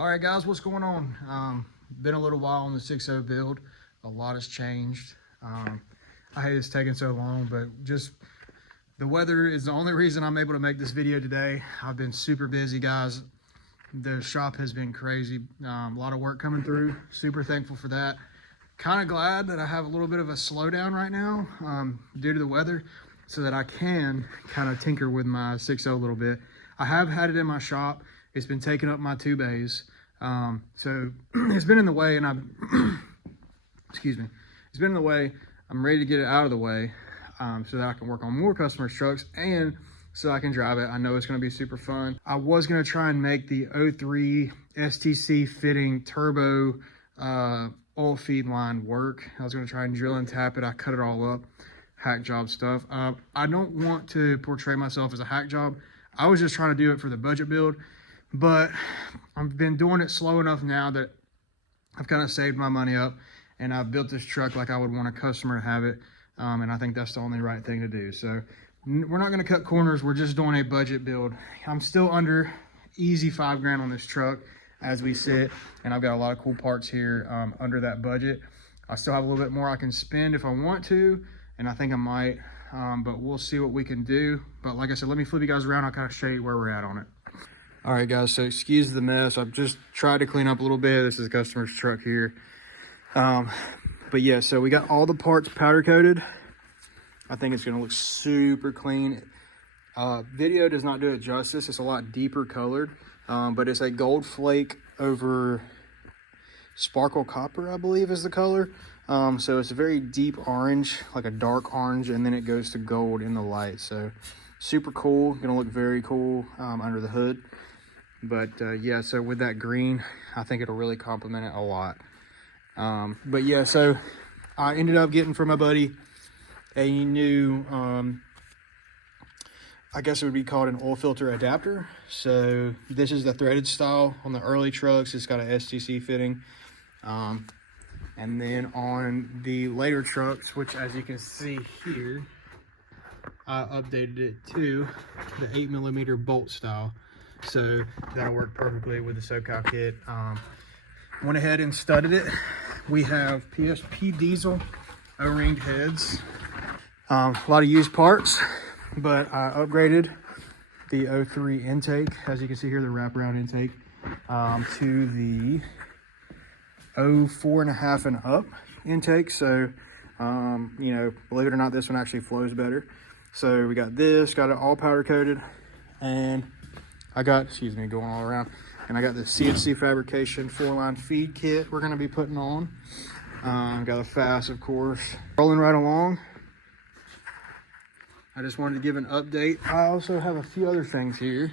All right, guys, what's going on? Been a little while on the 6.0 build. A lot has changed. I hate it's taking so long, but just the weather is the only reason I'm able to make this video today. I've been super busy, guys. The shop has been crazy. A lot of work coming through. Super thankful for that. Kind of glad that I have a little bit of a slowdown right now due to the weather, so that I can kind of tinker with my 6.0 a little bit. I have had it in my shop. It's been taking up my 2 bays. So it's been in the way, and excuse me, it's been in the way. I'm ready to get it out of the way so that I can work on more customers' trucks and so I can drive it. I know it's going to be super fun. I was going to try and make the 03 STC fitting turbo oil feed line work. I was going to try and drill and tap it. I cut it all up, hack job stuff. I don't want to portray myself as a hack job. I was just trying to do it for the budget build, but I've been doing it slow enough now that I've kind of saved my money up, and I've built this truck like I would want a customer to have it. And I think that's the only right thing to do. So we're not going to cut corners. We're just doing a budget build. I'm still under easy $5 grand on this truck as we sit, and I've got a lot of cool parts here under that budget. I still have a little bit more I can spend if I want to, and I think I might, but we'll see what we can do. But like I said, let me flip you guys around. I'll kind of show you where we're at on it. All right, guys, so excuse the mess. I've just tried to clean up a little bit. This is a customer's truck here. But yeah, so we got all the parts powder coated. I think it's gonna look super clean. Video does not do it justice. It's a lot deeper colored, but it's a gold flake over sparkle copper, I believe is the color. So it's a very deep orange, like a dark orange, and then it goes to gold in the light. So super cool, gonna look very cool under the hood. But yeah, so with that green, I think it'll really complement it a lot. But yeah, so I ended up getting from my buddy a new, I guess it would be called an oil filter adapter. So this is the threaded style on the early trucks. It's got a STC fitting. And then on the later trucks, which as you can see here, I updated it to the 8mm bolt style. So that'll work perfectly with the SoCal kit. Went ahead and studded it. We have PSP diesel O-ringed heads. A lot of used parts, but I upgraded the 03 intake. As you can see here, the wraparound intake to the 04.5 and up intake. So, you know, believe it or not, this one actually flows better. So we got this, got it all powder coated, and I got, excuse me, going all around, and I got the CNC fabrication 4-line feed kit we're gonna be putting on. Got a FASS, of course. Rolling right along. I just wanted to give an update. I also have a few other things here.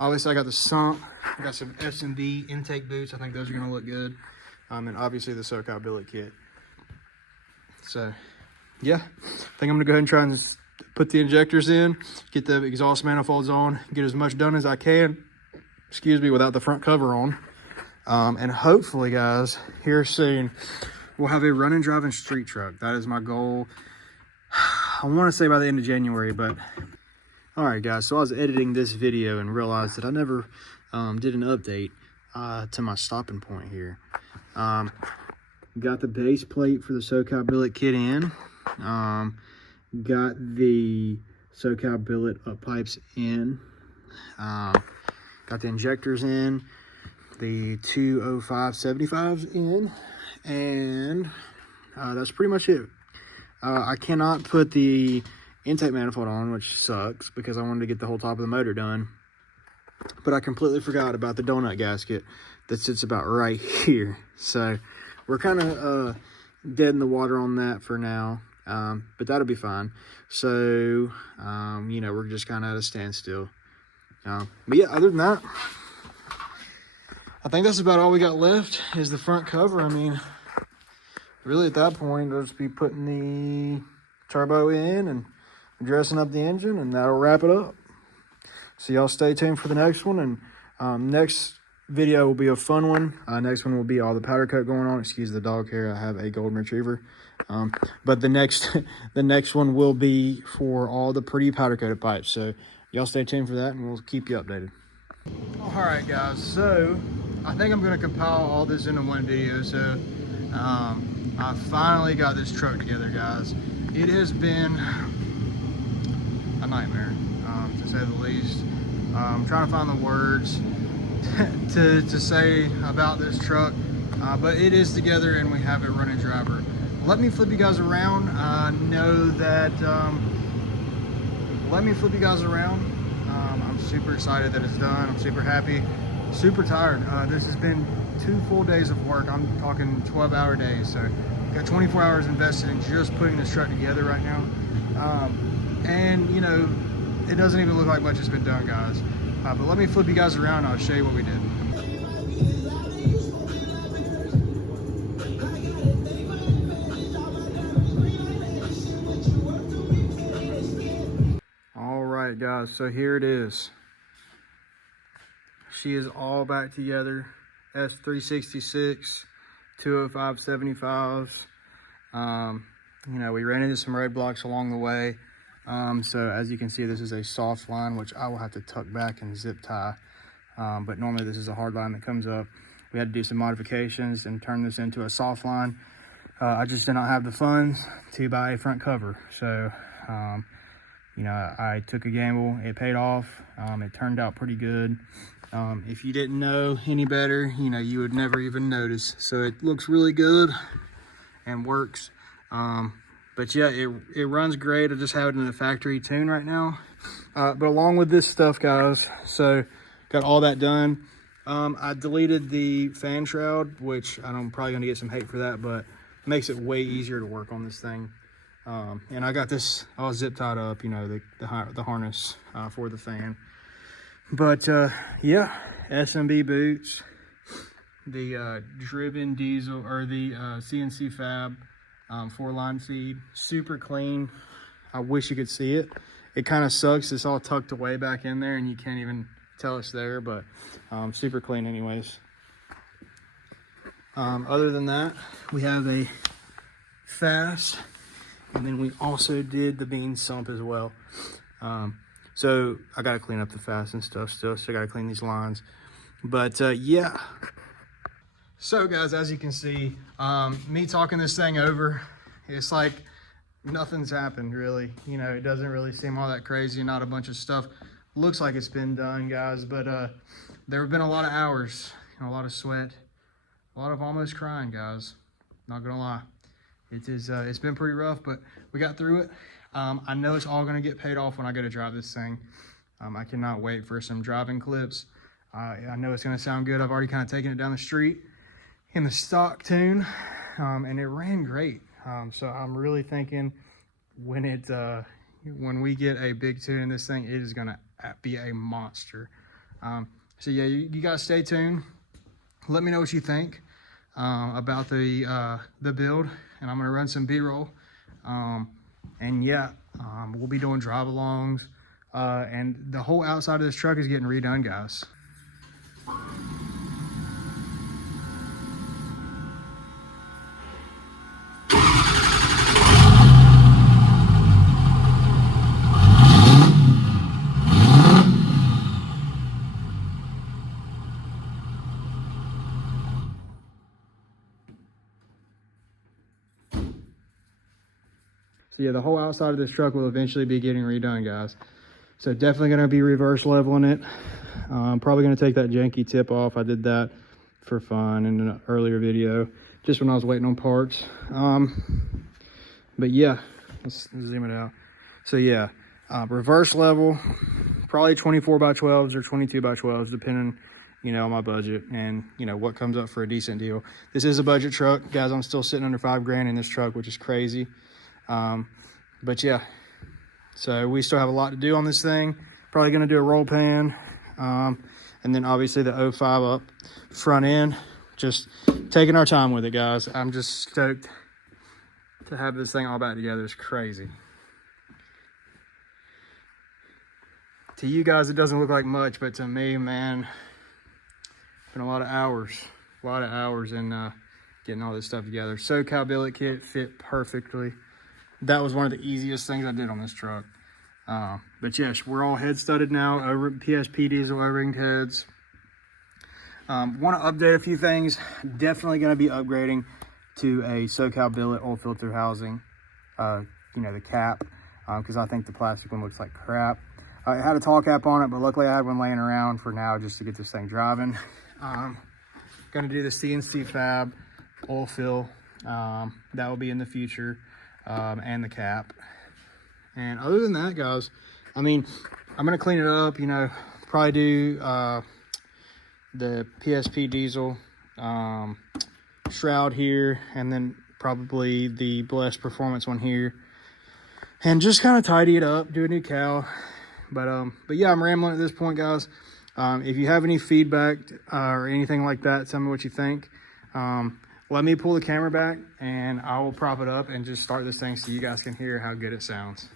Obviously, I got the sump. I got some S&D intake boots. I think those are gonna look good. And obviously the SoCal billet kit. So, yeah, I think I'm gonna go ahead and try and put the injectors in, get the exhaust manifolds on, get as much done as I can, excuse me, without the front cover on. And hopefully, guys, here soon, we'll have a running, driving street truck. That is my goal. I want to say by the end of January, but all right, guys. So I was editing this video and realized that I never did an update to my stopping point here. Got the base plate for the SoCal billet kit in. Got the SoCal billet up pipes in. Got the injectors in. The 205/75s in. And that's pretty much it. I cannot put the intake manifold on, which sucks because I wanted to get the whole top of the motor done. But I completely forgot about the donut gasket that sits about right here. So we're kind of dead in the water on that for now. But that'll be fine. So, you know, we're just kind of at a standstill. But yeah, other than that, I think that's about all we got left is the front cover. I mean, really at that point, I'll just be putting the turbo in and dressing up the engine, and that'll wrap it up. So y'all stay tuned for the next one, and next video will be a fun one. Next one will be all the powder coat going on. Excuse the dog hair. I have a golden retriever. But the next one will be for all the pretty powder coated pipes. So y'all stay tuned for that, and we'll keep you updated. All right, guys. So I think I'm gonna compile all this into one video. So I finally got this truck together, guys. It has been a nightmare, to say the least. I'm trying to find the words to say about this truck, but it is together and we have a running driver. Let me flip you guys around. Let me flip you guys around. I'm super excited that it's done. I'm super happy, super tired. This has been 2 full days of work. I'm talking 12-hour days. So got 24 hours invested in just putting this truck together right now. And you know, it doesn't even look like much has been done, guys. But let me flip you guys around and I'll show you what we did. All right, guys, so here it is. She is all back together. S366, 205 75s. You know, we ran into some roadblocks along the way. So as you can see, this is a soft line, which I will have to tuck back and zip tie. But normally this is a hard line that comes up. We had to do some modifications and turn this into a soft line. I just did not have the funds to buy a front cover. So, you know, I took a gamble. It paid off. It turned out pretty good. If you didn't know any better, you know, you would never even notice. So it looks really good and works. But yeah, it runs great. I just have it in a factory tune right now. But along with this stuff, guys, so got all that done. I deleted the fan shroud, which I'm probably gonna get some hate for that, but it makes it way easier to work on this thing. And I got this all zip tied up, you know, the harness for the fan. But yeah, SMB boots, the driven diesel or the CNC Fab 4-line feed, super clean. I wish you could see it. It kind of sucks. It's all tucked away back in there and you can't even tell it's there, but super clean anyways. Other than that, we have a fast, and then we also did the bean sump as well. So I got to clean up the fast and stuff still, so I got to clean these lines. But yeah. So guys, as you can see, me talking this thing over, it's like nothing's happened really. You know, it doesn't really seem all that crazy, not a bunch of stuff. Looks like it's been done, guys, but there have been a lot of hours, and a lot of sweat, a lot of almost crying, guys. Not gonna lie. It's been pretty rough, but we got through it. I know it's all gonna get paid off when I go to drive this thing. I cannot wait for some driving clips. I know it's gonna sound good. I've already kind of taken it down the street in the stock tune, and it ran great. So I'm really thinking when we get a big tune in this thing, it is gonna be a monster. So yeah, you guys stay tuned. Let me know what you think about the build, and I'm gonna run some B-roll. And yeah, we'll be doing drive-alongs, and the whole outside of this truck is getting redone, guys. So yeah, the whole outside of this truck will eventually be getting redone, guys. So definitely gonna be reverse leveling it. I'm probably gonna take that janky tip off. I did that for fun in an earlier video, just when I was waiting on parts. But yeah, let's zoom it out. So yeah, reverse level, probably 24x12s or 22x12s, depending, you know, on my budget and, you know, what comes up for a decent deal. This is a budget truck, guys. I'm still sitting under $5 in this truck, which is crazy. But yeah, so we still have a lot to do on this thing. Probably going to do a roll pan, and then obviously the 05 up front end. Just taking our time with it, guys. I'm just stoked to have this thing all back together. It's crazy. To you guys, it doesn't look like much, but to me, man, it's been a lot of hours in getting all this stuff together. SoCal billet kit fit perfectly. That was one of the easiest things I did on this truck. But yes, we're all head studded now, PSP diesel O-ring heads. Want to update a few things. Definitely going to be upgrading to a SoCal billet oil filter housing, you know, the cap, because I think the plastic one looks like crap. I had a tall cap on it, but luckily I had one laying around for now just to get this thing driving. Going to do the CNC fab oil fill. That will be in the future, and the cap. And other than that, guys, I mean, I'm going to clean it up, you know, probably do the PSP diesel shroud here, and then probably the Blessed Performance one here, and just kind of tidy it up, do a new cowl. But yeah, I'm rambling at this point, guys. If you have any feedback or anything like that, tell me what you think. Let me pull the camera back and I will prop it up and just start this thing so you guys can hear how good it sounds.